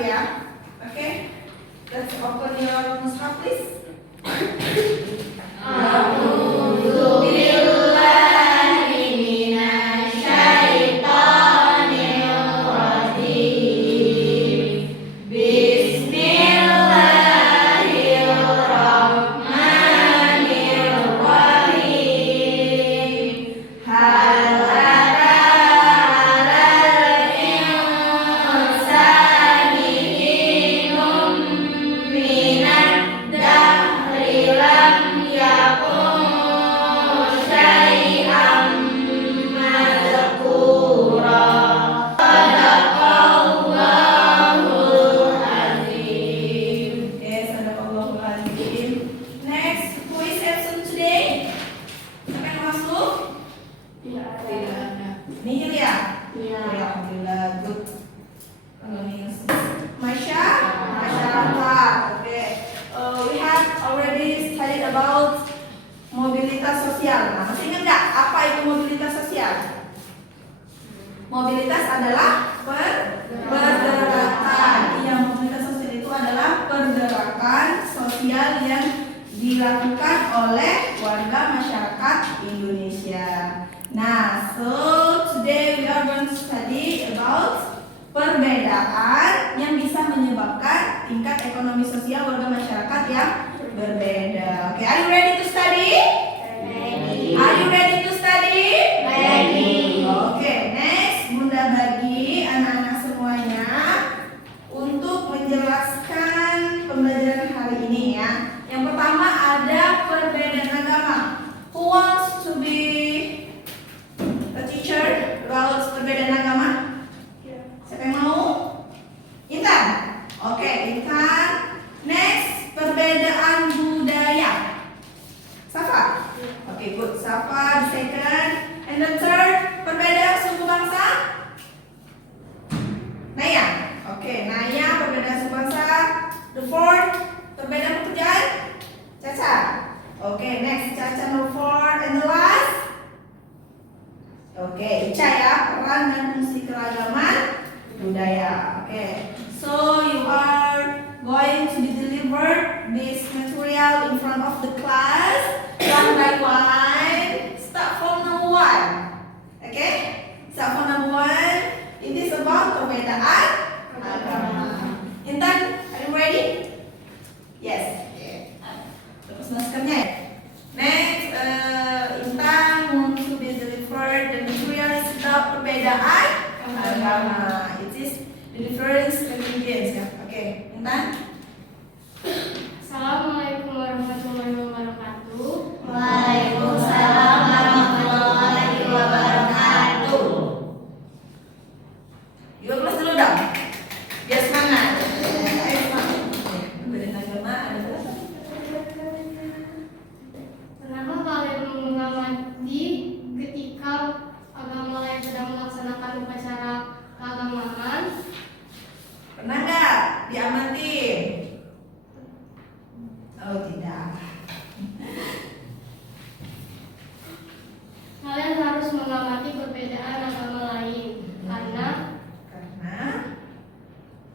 ya. Oke, let's open your mushaf please. Mobilitas adalah pergerakan. Yang mobilitas sosial itu adalah pergerakan sosial yang dilakukan oleh warga masyarakat Indonesia. Nah, so today we are going to study about perbedaan yang bisa menyebabkan tingkat ekonomi sosial warga masyarakat yang berbeda. Okay, are you ready to study? Ready. Are you ready to study? Ready. Okay, next Bunda bagi anak-anak semuanya untuk menjelaskan pembelajaran hari ini ya. Yang pertama ada perbedaan agama. Who wants to be a teacher about perbedaan agama? Siapa yang mau? Intan? Oke, Intan. Next, perbedaan budaya. Safa? Oke, good. Safa, the second. And the third, perbedaan suku bangsa? Naya. Oke, Naya, perbedaan suku bangsa. The fourth, perbedaan pekerjaan? Caca. Oke, next, Caca number 4. And the last? Oke, Ica ya, peran dan fungsi keragaman budaya. Oke, so you are going to be delivered this material in front of the class one by one. Start from number 1. Okay, start from number 1. It is about perbedaan agama. Intan, are you ready? Yes. Lepas maskernya. Next, Intan want to be delivered the material is about perbedaan agama. It is the difference religions ya. Oke, Intan. Assalamualaikum warahmatullahi wabarakatuh. Waalaikumsalam warahmatullahi wabarakatuh. Yuk kelas dulu dong. Biar semangat. Ayo semangat. Perbedaan agama ada berapa? Pernahkah kalian mengamati ketika agama lain sedang melaksanakan upacara keagamaan? Pernah nggak diamatin? Oh tidak. Kalian harus mengamati perbedaan agama lain karena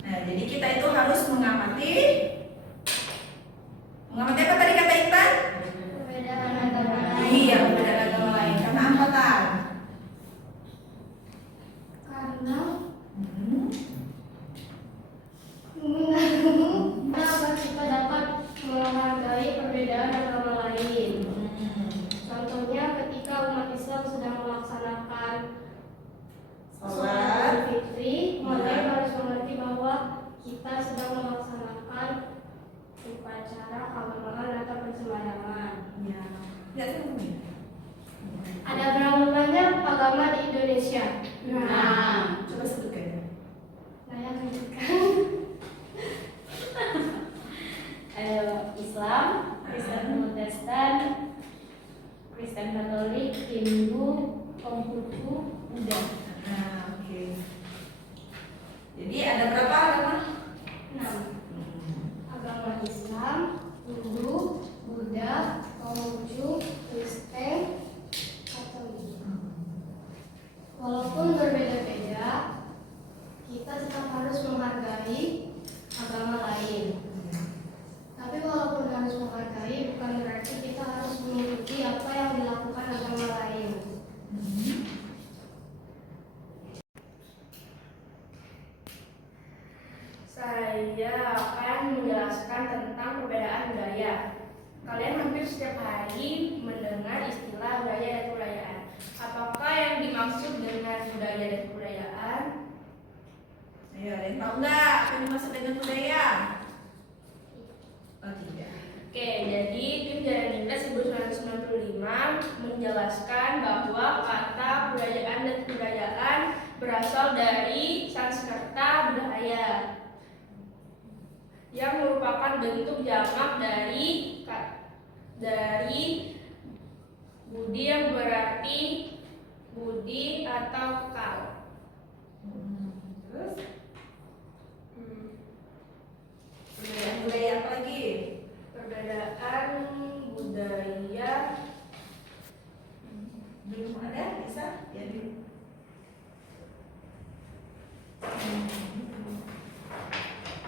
Nah, jadi kita itu harus mengamati apa tadi kata Intan? perbedaan agama lain. Iya, perbedaan agama lain. Karena apa Tan? Karena kita dapat menghargai perbedaan agama lain. Contohnya ketika umat Islam sedang melaksanakan sholat Idul Fitri, kalian harus mengerti bahwa kita sedang melaksanakan upacara keagamaan atau persembahyaan. Ya. Lihat sini. Ada berapa banyak agama di Indonesia? Coba sebutkan. Saya lanjutkan. Ada Islam, Kristen Protestan, Kristen Katolik, Hindu, Konghucu, Buddha. Nah, oke. Jadi ada berapa agama? 6. Agama Islam, Hindu, Buddha, Konghucu, Kristen, Katolik. Walaupun berbeda-beda, kita tetap harus menghargai Saya akan menjelaskan tentang perbedaan budaya. Kalian hampir setiap hari mendengar istilah budaya dan kebudayaan. Apakah yang dimaksud dengan budaya dan kebudayaan? Ayo, ada yang tahu nggak apa yang dimaksud dengan budaya? Oh, tidak. Oke, jadi tim Jaran Inggris 1995 menjelaskan bahwa kata budayaan dan kebudayaan berasal dari Sanskerta budaya yang merupakan bentuk jamak dari budi yang berarti budi atau kal. Terus perbedaan budaya apa lagi? Perbedaan budaya Belum ada, bisa? Ya, dulu.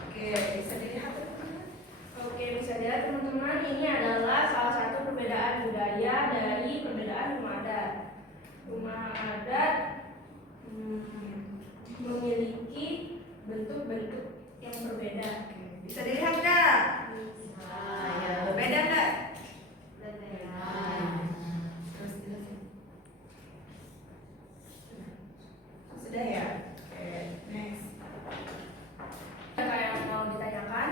Oke, bisa dilihat teman-teman. Oke, bisa dilihat teman-teman, ini adalah salah satu perbedaan budaya dari perbedaan rumah adat. Rumah adat memiliki bentuk-bentuk yang berbeda. Bisa dilihat nggak? Ya, berbeda nggak? Terus jelasin. Sudah ya? Oke, next. Apa yang mau ditanyakan?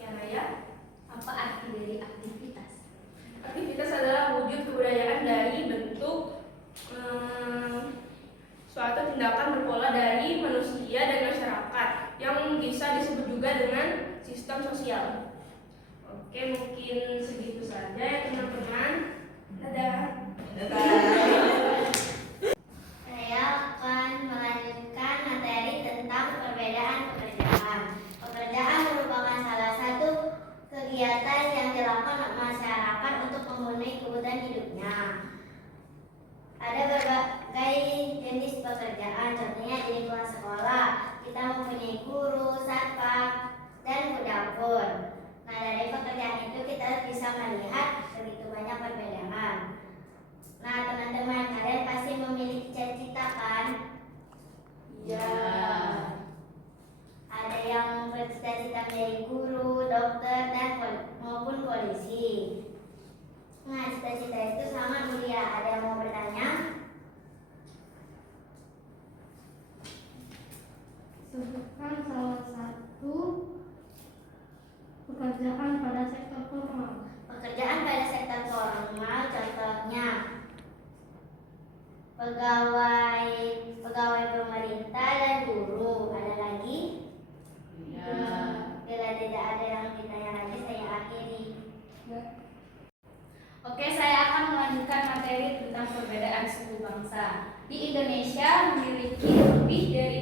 Yang Naya? Apa arti dari aktivitas? Aktivitas adalah wujud kebudayaan dari bentuk suatu tindakan berpola dari manusia dan masyarakat yang bisa disebut juga dengan sistem sosial. Oke, mungkin segitu saja ya teman-teman. Dadah. Dadah. Saya akan melanjutkan materi tentang perbedaan pekerjaan. Pekerjaan merupakan salah satu kegiatan yang dilakukan masyarakat untuk memenuhi kebutuhan hidupnya. Ada berbagai jenis pekerjaan, contohnya di lingkungan sekolah. Kita mempunyai guru, satpam, dan dapur. Nah, dari pekerjaan itu kita bisa melihat begitu banyak perbedaan. Nah, teman-teman, kalian pasti memiliki cita-cita kan? Ya. Ada yang bercita-cita menjadi guru, dokter, dan maupun polisi. Nah, cita-cita itu sangat mulia. Ada yang mau bertanya? Sebutkan salah satu pekerjaan pada sektor formal. Pekerjaan pada sektor formal contohnya pegawai pemerintah dan guru. Ada lagi? Bila tidak ada yang ditanya lagi, saya akhiri. Oke, saya akan melanjutkan materi tentang perbedaan suku bangsa. Di Indonesia memiliki lebih dari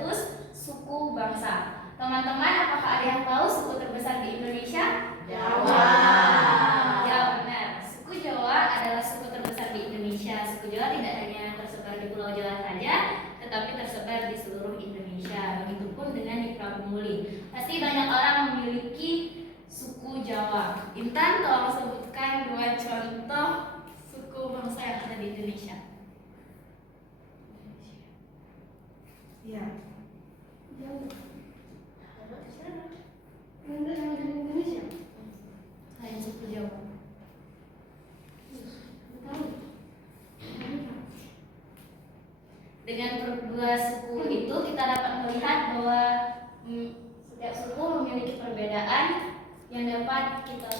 300 suku bangsa. Teman-teman, apakah ada yang tahu suku terbesar di Indonesia? Jawa. Ya, benar. Suku Jawa adalah suku terbesar di Indonesia. Suku Jawa tidak hanya tersebar di Pulau Jawa saja, tetapi tersebar di seluruh Indonesia. Begitupun dengan di Prabu Muli. Pasti banyak orang memiliki suku Jawa. Intan, tolong sebutkan 2 contoh suku bangsa yang ada di Indonesia. Ya. Selain suku Jawa. Dengan kedua suku itu kita dapat melihat bahwa setiap suku memiliki perbedaan yang dapat kita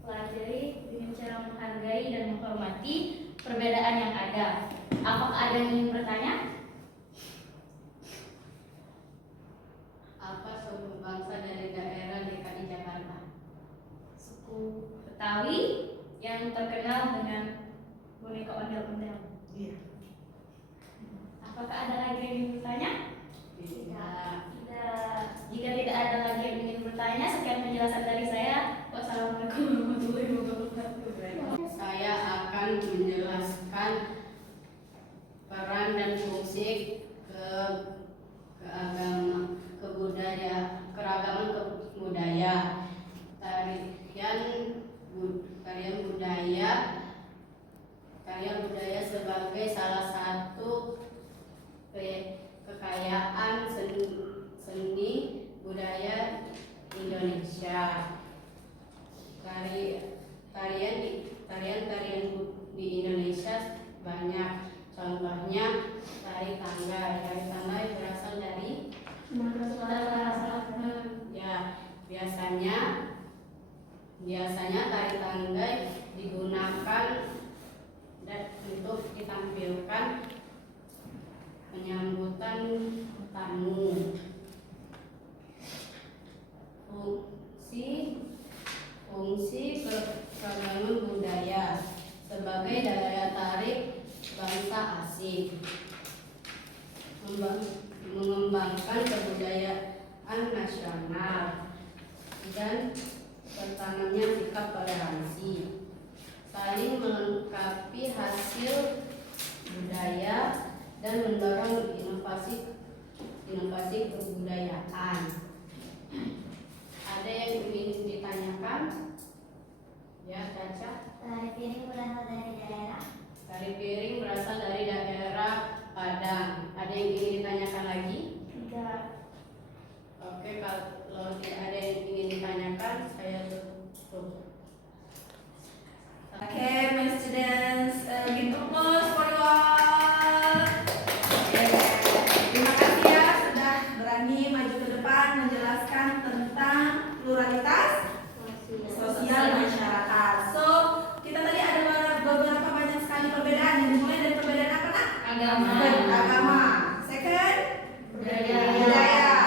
pelajari dengan cara menghargai dan menghormati perbedaan yang ada. Apakah ada yang ingin bertanya? Apa suku bangsa dari daerah DKI Jakarta? Suku Betawi yang terkenal dengan boneka ondel-ondel. Iya. Apakah ada lagi yang ingin bertanya? Tidak. Tidak. Jika tidak ada lagi yang ingin bertanya, sekian penjelasan dari saya. Wassalamualaikum warahmatullahi wabarakatuh. Saya akan menjelaskan peran dan fungsi keragaman budaya. Tarian budaya sebagai salah satu kekayaan menunjukkan kebudayaan nasional dan bertanamnya sikap toleransi, saling melengkapi hasil budaya dan mendorong inovasi kebudayaan. Ada yang ingin ditanyakan? Ya, Caca. Tari piring berasal dari daerah. Tari piring berasal dari daerah Padang. Ada yang ingin ditanyakan lagi? Tidak. Oke, kalau tidak ada yang ingin ditanyakan, saya tutup. Okay, my students, give applause for you all. Terima kasih ya sudah berani maju ke depan menjelaskan tentang pluralitas sosial masyarakat. So, kita tadi ada beberapa banyak sekali perbedaan. Yang dimulai dari perbedaan apa nak? Agama. Agama. Second, budaya.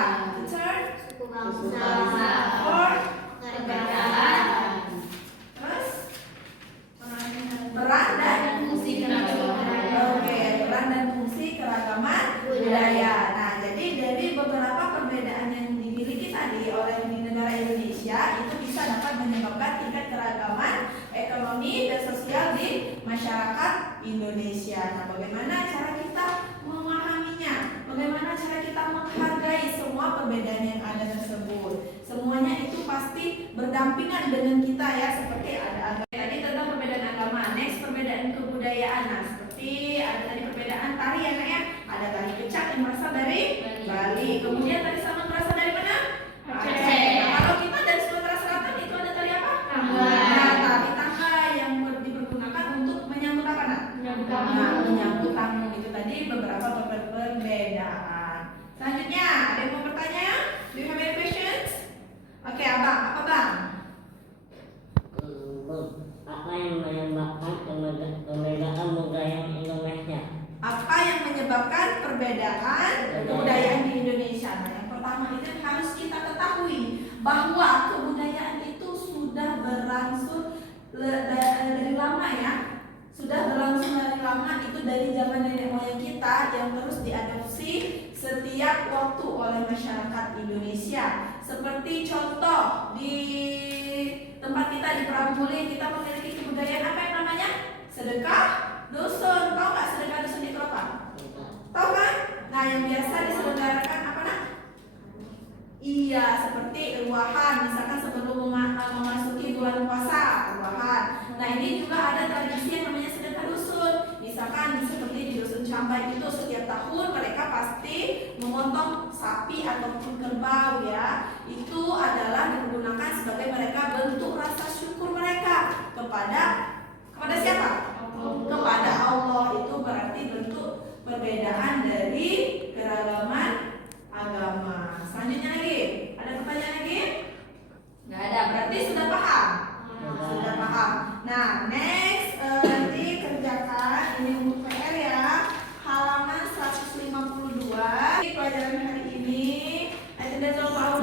Third, Suku bangsa. fourth, Kenegaraan. terus peran dan Fungsi keragaman. Oke, peran dan fungsi keragaman budaya. Nah, jadi dari beberapa perbedaan yang dimiliki tadi oleh di negara Indonesia itu bisa dapat menyebabkan tingkat keragaman ekonomi dan sosial di masyarakat Indonesia. Nah, bagaimana cara kita memahaminya? Bagaimana cara kita menghargai semua perbedaan yang ada tersebut? Semuanya itu pasti berdampingan dengan kita ya, seperti ada agama. Tadi tentang perbedaan agama, next perbedaan kebudayaan. Nah, seperti ada tadi perbedaan tari ya Nak ya. Ada tari kecak yang berasal dari Bali. Kemudian tari saman berasal dari mana? Aceh. Nah, kalau kita dari Sumatera Selatan itu ada tari apa? Tangga. Nah, tari tangga yang dipergunakan untuk menyambut apa Nak? Menyambut Nah, tamu. menyambut tamu itu tadi beberapa perbedaan. Selanjutnya, ada yang mau bertanya? Do you have any questions? Oke, Abang, apa Bang? Apa yang menyebabkan perbedaan budaya Indonesia? Apa yang menyebabkan perbedaan kebudayaan di Indonesia? Nah, yang pertama itu harus kita ketahui bahwa kebudayaan itu sudah berlangsung dari lama ya. Sudah berlangsung dari lama, itu dari zaman nenek moyang kita yang terus diadopsi setiap waktu oleh masyarakat Indonesia. Seperti contoh di tempat kita di Prabumuli, kita memiliki kebudayaan apa yang namanya? Sedekah dusun. Tahu nggak sedekah dusun itu apa? Tahu kan? Nah, yang biasa diselenggarakan apa nak? Iya, seperti ruahan, misalkan sebelum memasuki bulan puasa, ruahan. Nah, ini juga ada tradisi yang namanya sedekah dusun. Misalkan seperti di dusun Cambai itu setiap tahun mereka pasti memotong sapi ataupun kerbau ya. Itu adalah digunakan sebagai mereka bentuk rasa syukur mereka kepada siapa? Kepada Allah. Itu berarti bentuk perbedaan dari keragaman agama. Selanjutnya lagi, ada pertanyaan lagi? Nggak ada, berarti sudah paham? Sudah paham. Nah, next nanti kerjakan ini untuk PR ya, halaman 152. Pelajaran hari ini, I think that's all for our